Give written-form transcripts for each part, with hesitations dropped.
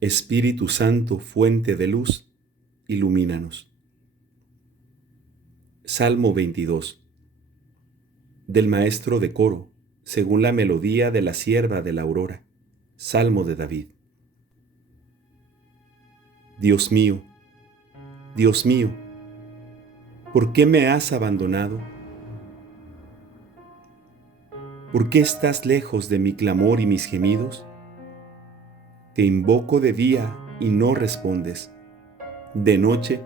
Espíritu Santo, fuente de luz, ilumínanos. Salmo 22. Del maestro de coro, según la melodía de la sierva de la aurora. Salmo de David. Dios mío, ¿por qué me has abandonado? ¿Por qué estás lejos de mi clamor y mis gemidos? Te invoco de día y no respondes, de noche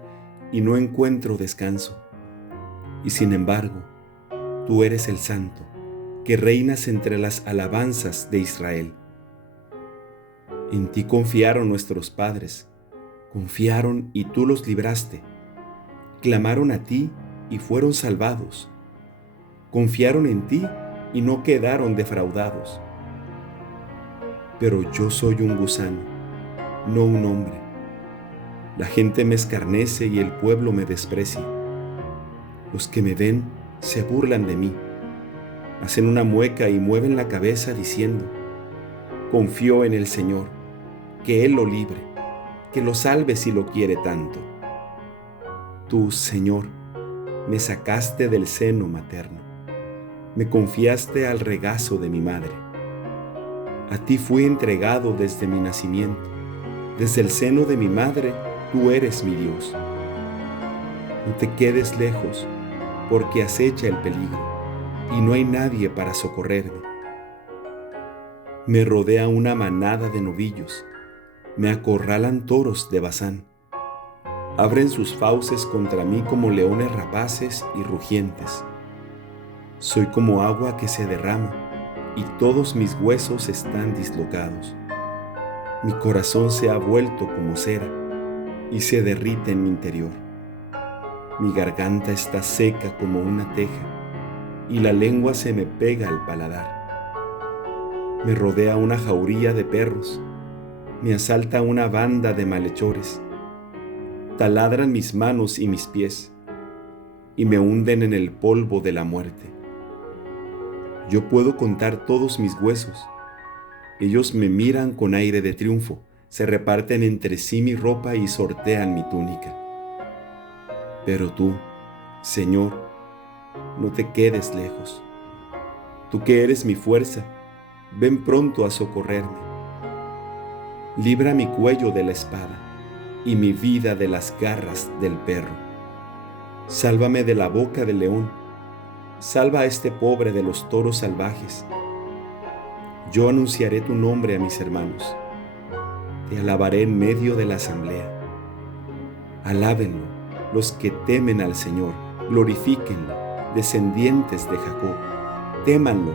y no encuentro descanso. Y sin embargo, tú eres el Santo, que reinas entre las alabanzas de Israel. En ti confiaron nuestros padres, confiaron y tú los libraste. Clamaron a ti y fueron salvados. Confiaron en ti y no quedaron defraudados. Pero yo soy un gusano, no un hombre. La gente me escarnece y el pueblo me desprecia. Los que me ven se burlan de mí. Hacen una mueca y mueven la cabeza diciendo: confío en el Señor, que Él lo libre, que lo salve si lo quiere tanto. Tú, Señor, me sacaste del seno materno, me confiaste al regazo de mi madre. A ti fui entregado desde mi nacimiento, desde el seno de mi madre, tú eres mi Dios. No te quedes lejos, porque acecha el peligro, y no hay nadie para socorrerme. Me rodea una manada de novillos, me acorralan toros de Basán. Abren sus fauces contra mí como leones rapaces y rugientes. Soy como agua que se derrama, y todos mis huesos están dislocados. Mi corazón se ha vuelto como cera, y se derrite en mi interior. Mi garganta está seca como una teja, y la lengua se me pega al paladar. Me rodea una jauría de perros, me asalta una banda de malhechores. Taladran mis manos y mis pies, y me hunden en el polvo de la muerte. Yo puedo contar todos mis huesos. Ellos me miran con aire de triunfo, se reparten entre sí mi ropa y sortean mi túnica. Pero tú, Señor, no te quedes lejos. Tú que eres mi fuerza, ven pronto a socorrerme. Libra mi cuello de la espada y mi vida de las garras del perro. Sálvame de la boca del león. Salva a este pobre de los toros salvajes. Yo anunciaré tu nombre a mis hermanos. Te alabaré en medio de la asamblea. Alábenlo los que temen al Señor. Glorifíquenlo, descendientes de Jacob. Témanlo,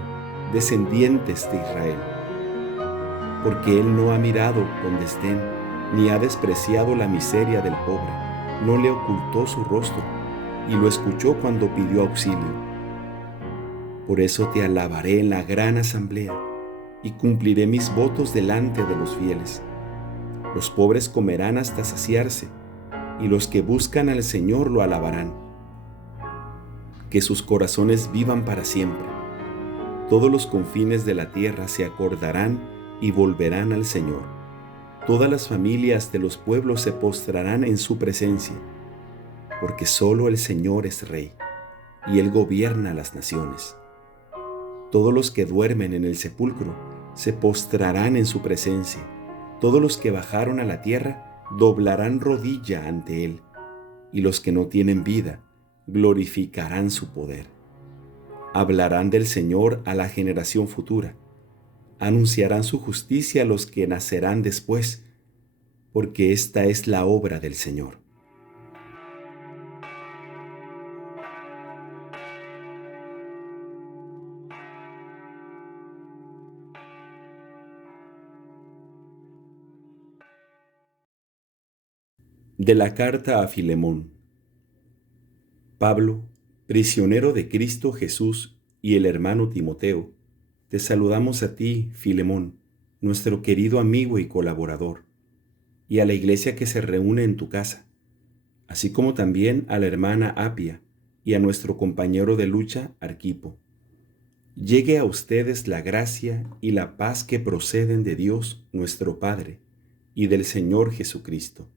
descendientes de Israel. Porque Él no ha mirado con desdén, ni ha despreciado la miseria del pobre. No le ocultó su rostro, y lo escuchó cuando pidió auxilio. Por eso te alabaré en la gran asamblea, y cumpliré mis votos delante de los fieles. Los pobres comerán hasta saciarse, y los que buscan al Señor lo alabarán. Que sus corazones vivan para siempre. Todos los confines de la tierra se acordarán y volverán al Señor. Todas las familias de los pueblos se postrarán en su presencia, porque solo el Señor es Rey, y Él gobierna las naciones. Todos los que duermen en el sepulcro se postrarán en su presencia. Todos los que bajaron a la tierra doblarán rodilla ante Él, y los que no tienen vida glorificarán su poder. Hablarán del Señor a la generación futura. Anunciarán su justicia a los que nacerán después, porque esta es la obra del Señor. De la carta a Filemón. Pablo, prisionero de Cristo Jesús, y el hermano Timoteo, te saludamos a ti, Filemón, nuestro querido amigo y colaborador, y a la iglesia que se reúne en tu casa, así como también a la hermana Apia y a nuestro compañero de lucha, Arquipo. Llegue a ustedes la gracia y la paz que proceden de Dios nuestro Padre y del Señor Jesucristo.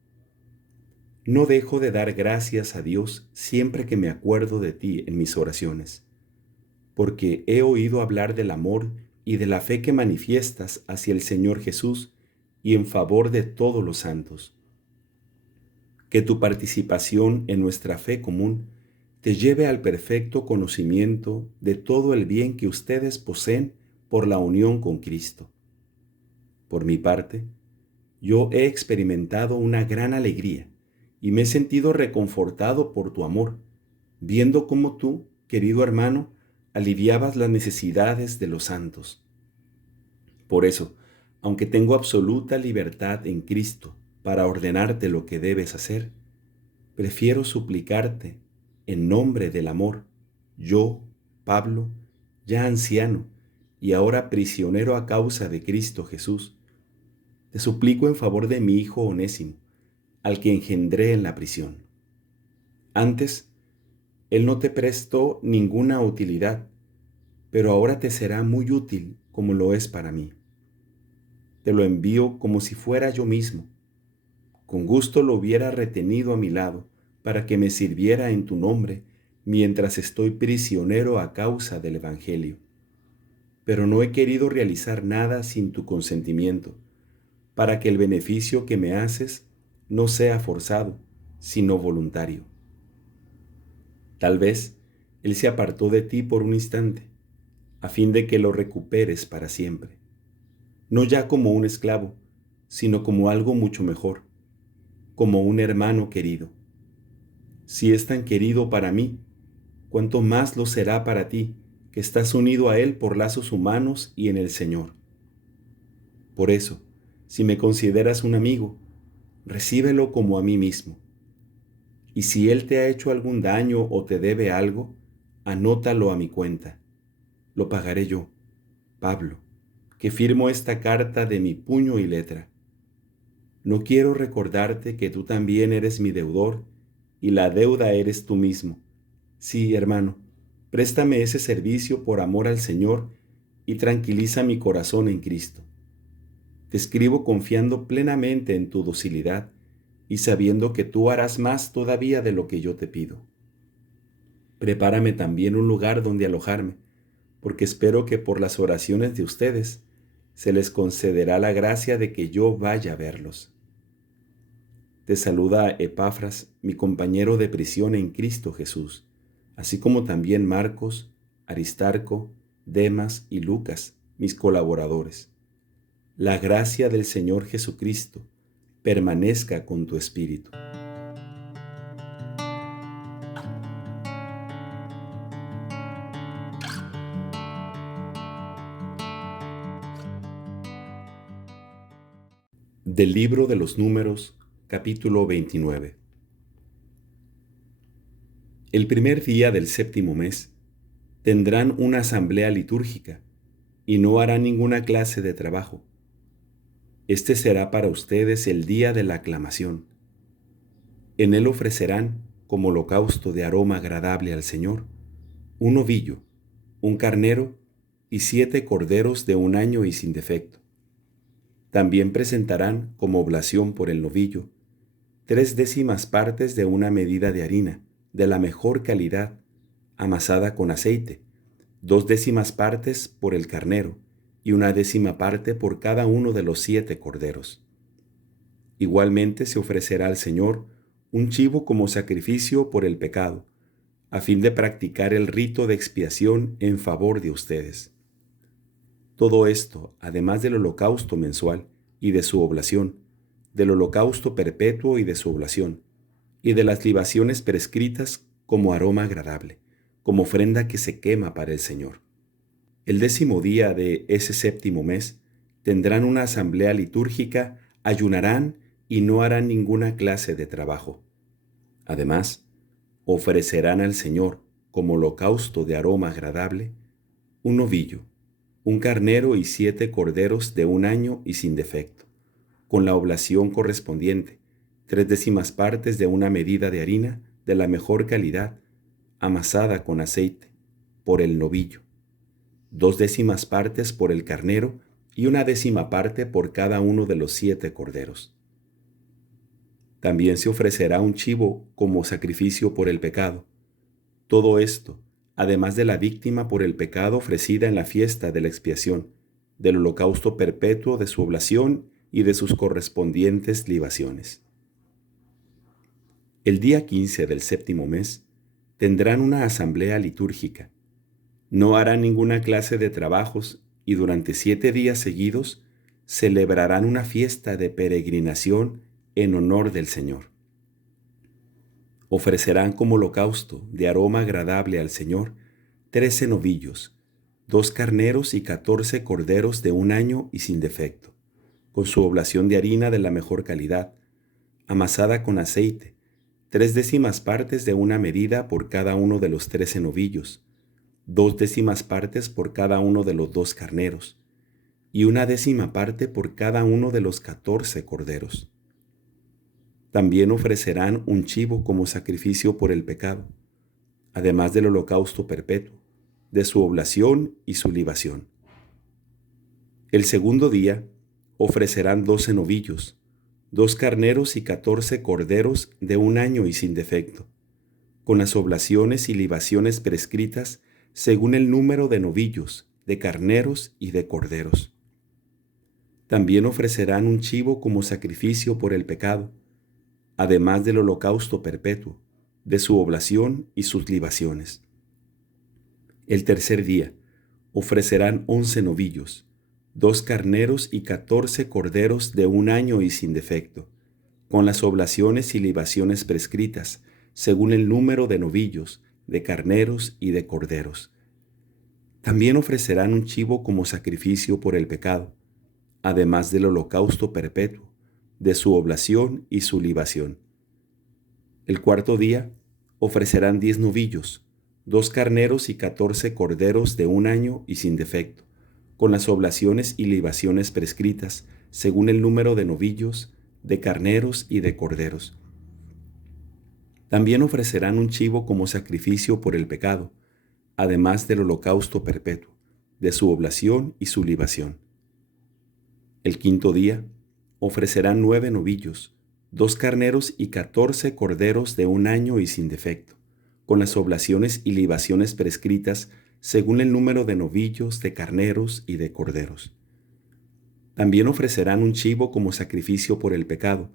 No dejo de dar gracias a Dios siempre que me acuerdo de ti en mis oraciones, porque he oído hablar del amor y de la fe que manifiestas hacia el Señor Jesús y en favor de todos los santos. Que tu participación en nuestra fe común te lleve al perfecto conocimiento de todo el bien que ustedes poseen por la unión con Cristo. Por mi parte, yo he experimentado una gran alegría y me he sentido reconfortado por tu amor, viendo cómo tú, querido hermano, aliviabas las necesidades de los santos. Por eso, aunque tengo absoluta libertad en Cristo para ordenarte lo que debes hacer, prefiero suplicarte en nombre del amor, yo, Pablo, ya anciano y ahora prisionero a causa de Cristo Jesús, te suplico en favor de mi hijo Onésimo, al que engendré en la prisión. Antes, él no te prestó ninguna utilidad, pero ahora te será muy útil como lo es para mí. Te lo envío como si fuera yo mismo. Con gusto lo hubiera retenido a mi lado para que me sirviera en tu nombre mientras estoy prisionero a causa del Evangelio. Pero no he querido realizar nada sin tu consentimiento, para que el beneficio que me haces no sea forzado, sino voluntario. Tal vez Él se apartó de ti por un instante, a fin de que lo recuperes para siempre, no ya como un esclavo, sino como algo mucho mejor, como un hermano querido. Si es tan querido para mí, cuánto más lo será para ti, que estás unido a Él por lazos humanos y en el Señor. Por eso, si me consideras un amigo, recíbelo como a mí mismo. Y si Él te ha hecho algún daño o te debe algo, anótalo a mi cuenta. Lo pagaré yo, Pablo, que firmo esta carta de mi puño y letra. No quiero recordarte que tú también eres mi deudor y la deuda eres tú mismo. Sí, hermano, préstame ese servicio por amor al Señor y tranquiliza mi corazón en Cristo. Te escribo confiando plenamente en tu docilidad y sabiendo que tú harás más todavía de lo que yo te pido. Prepárame también un lugar donde alojarme, porque espero que por las oraciones de ustedes se les concederá la gracia de que yo vaya a verlos. Te saluda Epafras, mi compañero de prisión en Cristo Jesús, así como también Marcos, Aristarco, Demas y Lucas, mis colaboradores. La gracia del Señor Jesucristo permanezca con tu espíritu. Del libro de los Números, capítulo 29. El primer día del séptimo mes tendrán una asamblea litúrgica y no harán ninguna clase de trabajo. Este será para ustedes el día de la aclamación. En él ofrecerán, como holocausto de aroma agradable al Señor, un ovillo, un carnero y 7 corderos de un año y sin defecto. También presentarán como oblación por el novillo 3/10 partes de una medida de harina, de la mejor calidad, amasada con aceite, 2/10 partes por el carnero, y 1/10 parte por cada uno de los 7 corderos. Igualmente se ofrecerá al Señor un chivo como sacrificio por el pecado, a fin de practicar el rito de expiación en favor de ustedes. Todo esto, además del holocausto mensual y de su oblación, del holocausto perpetuo y de su oblación, y de las libaciones prescritas como aroma agradable, como ofrenda que se quema para el Señor. El 10º día de ese séptimo mes tendrán una asamblea litúrgica, ayunarán y no harán ninguna clase de trabajo. Además, ofrecerán al Señor, como holocausto de aroma agradable, un novillo, un carnero y 7 corderos de un año y sin defecto, con la oblación correspondiente, 3/10 partes de una medida de harina de la mejor calidad, amasada con aceite, por el novillo, 2/10 partes por el carnero y una décima parte por cada uno de los 7 corderos. También se ofrecerá un chivo como sacrificio por el pecado. Todo esto, además de la víctima por el pecado ofrecida en la fiesta de la expiación, del holocausto perpetuo de su oblación y de sus correspondientes libaciones. El día 15 del séptimo mes tendrán una asamblea litúrgica. No harán ninguna clase de trabajos y durante 7 días seguidos celebrarán una fiesta de peregrinación en honor del Señor. Ofrecerán como holocausto de aroma agradable al Señor 13 novillos, 2 carneros y 14 corderos de 1 año y sin defecto, con su oblación de harina de la mejor calidad, amasada con aceite, 3 décimas partes de una medida por cada uno de los 13 novillos, 2 décimas partes por cada uno de los 2 carneros, y una décima parte por cada uno de los 14 corderos. También ofrecerán un chivo como sacrificio por el pecado, además del holocausto perpetuo, de su oblación y su libación. El segundo día ofrecerán 12 novillos, 2 carneros y 14 corderos de 1 año y sin defecto, con las oblaciones y libaciones prescritas según el número de novillos, de carneros y de corderos. También ofrecerán un chivo como sacrificio por el pecado, además del holocausto perpetuo, de su oblación y sus libaciones. El tercer día ofrecerán 11 novillos, 2 carneros y 14 corderos de 1 año y sin defecto, con las oblaciones y libaciones prescritas, según el número de novillos, de carneros y de corderos. También ofrecerán un chivo como sacrificio por el pecado, además del holocausto perpetuo, de su oblación y su libación. El cuarto día ofrecerán 10 novillos, 2 carneros y 14 corderos de 1 año y sin defecto, con las oblaciones y libaciones prescritas, según el número de novillos, de carneros y de corderos. También ofrecerán un chivo como sacrificio por el pecado, además del holocausto perpetuo, de su oblación y su libación. El quinto día ofrecerán 9 novillos, 2 carneros y 14 corderos de 1 año y sin defecto, con las oblaciones y libaciones prescritas según el número de novillos, de carneros y de corderos. También ofrecerán un chivo como sacrificio por el pecado,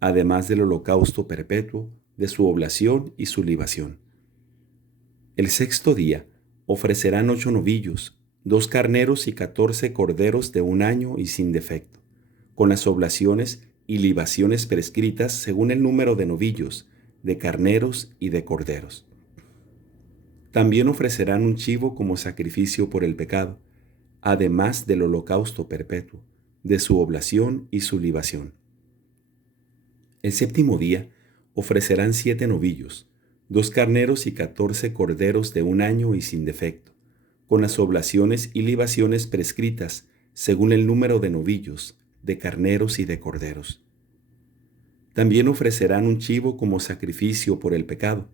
además del holocausto perpetuo, de su oblación y su libación. El sexto día ofrecerán 8 novillos, 2 carneros y 14 corderos de 1 año y sin defecto, con las oblaciones y libaciones prescritas según el número de novillos, de carneros y de corderos. También ofrecerán un chivo como sacrificio por el pecado, además del holocausto perpetuo, de su oblación y su libación. El séptimo día ofrecerán 7 novillos, 2 carneros y 14 corderos de 1 año y sin defecto, con las oblaciones y libaciones prescritas según el número de novillos, de carneros y de corderos. También ofrecerán un chivo como sacrificio por el pecado,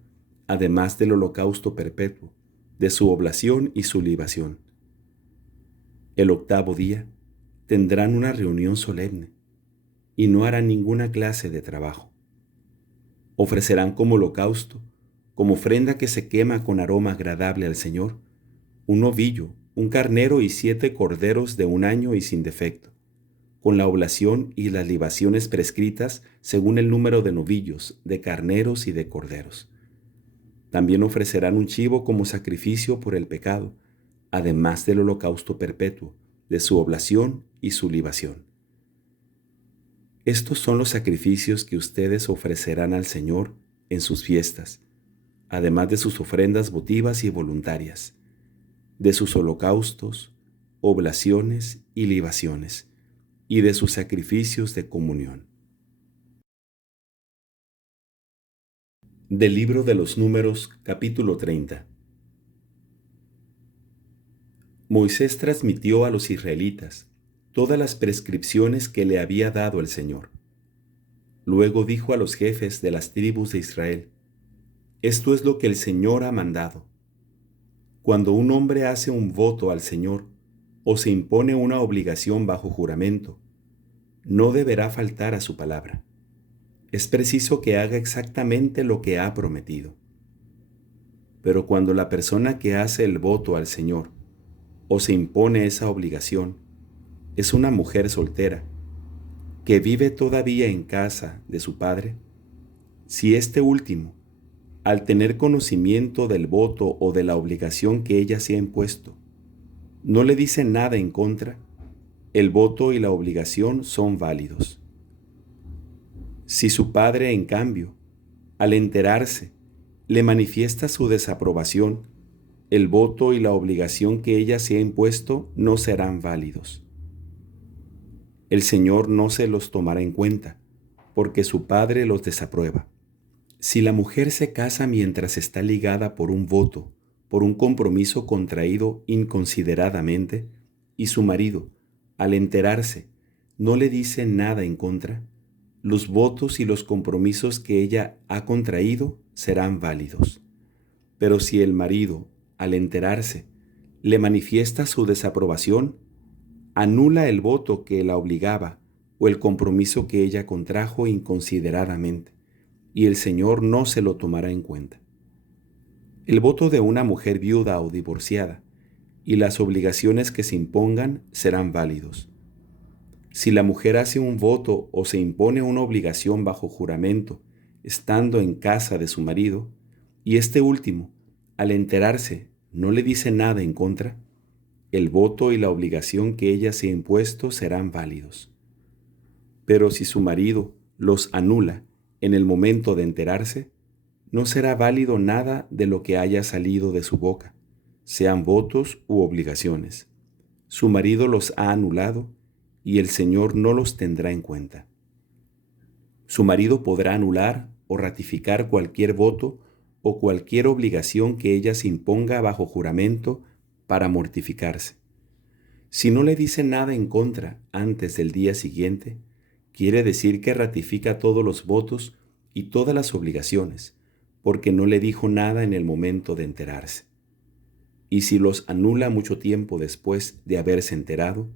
además del holocausto perpetuo, de su oblación y su libación. El octavo día tendrán una reunión solemne y no harán ninguna clase de trabajo. Ofrecerán como holocausto, como ofrenda que se quema con aroma agradable al Señor, un novillo, un carnero y 7 corderos de 1 año y sin defecto, con la oblación y las libaciones prescritas según el número de novillos, de carneros y de corderos. También ofrecerán un chivo como sacrificio por el pecado, además del holocausto perpetuo, de su oblación y su libación. Estos son los sacrificios que ustedes ofrecerán al Señor en sus fiestas, además de sus ofrendas votivas y voluntarias, de sus holocaustos, oblaciones y libaciones, y de sus sacrificios de comunión. Del libro de los Números, capítulo 30. Moisés transmitió a los israelitas todas las prescripciones que le había dado el Señor. Luego dijo a los jefes de las tribus de Israel: Esto es lo que el Señor ha mandado. Cuando un hombre hace un voto al Señor, o se impone una obligación bajo juramento, no deberá faltar a su palabra. Es preciso que haga exactamente lo que ha prometido. Pero cuando la persona que hace el voto al Señor o se impone esa obligación es una mujer soltera que vive todavía en casa de su padre, si este último, al tener conocimiento del voto o de la obligación que ella se ha impuesto, no le dice nada en contra, el voto y la obligación son válidos. Si su padre, en cambio, al enterarse, le manifiesta su desaprobación, el voto y la obligación que ella se ha impuesto no serán válidos. El Señor no se los tomará en cuenta, porque su padre los desaprueba. Si la mujer se casa mientras está ligada por un voto, por un compromiso contraído inconsideradamente, y su marido, al enterarse, no le dice nada en contra, los votos y los compromisos que ella ha contraído serán válidos. Pero si el marido, al enterarse, le manifiesta su desaprobación, anula el voto que la obligaba o el compromiso que ella contrajo inconsideradamente, y el Señor no se lo tomará en cuenta. El voto de una mujer viuda o divorciada y las obligaciones que se impongan serán válidos. Si la mujer hace un voto o se impone una obligación bajo juramento, estando en casa de su marido, y este último, al enterarse, no le dice nada en contra, el voto y la obligación que ella se ha impuesto serán válidos. Pero si su marido los anula en el momento de enterarse, no será válido nada de lo que haya salido de su boca, sean votos u obligaciones. Su marido los ha anulado y el Señor no los tendrá en cuenta. Su marido podrá anular o ratificar cualquier voto o cualquier obligación que ella se imponga bajo juramento para mortificarse. Si no le dice nada en contra antes del día siguiente, quiere decir que ratifica todos los votos y todas las obligaciones, porque no le dijo nada en el momento de enterarse. Y si los anula mucho tiempo después de haberse enterado,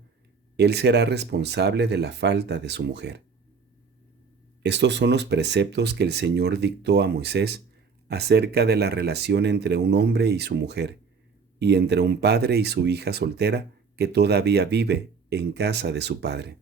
él será responsable de la falta de su mujer. Estos son los preceptos que el Señor dictó a Moisés acerca de la relación entre un hombre y su mujer, y entre un padre y su hija soltera que todavía vive en casa de su padre.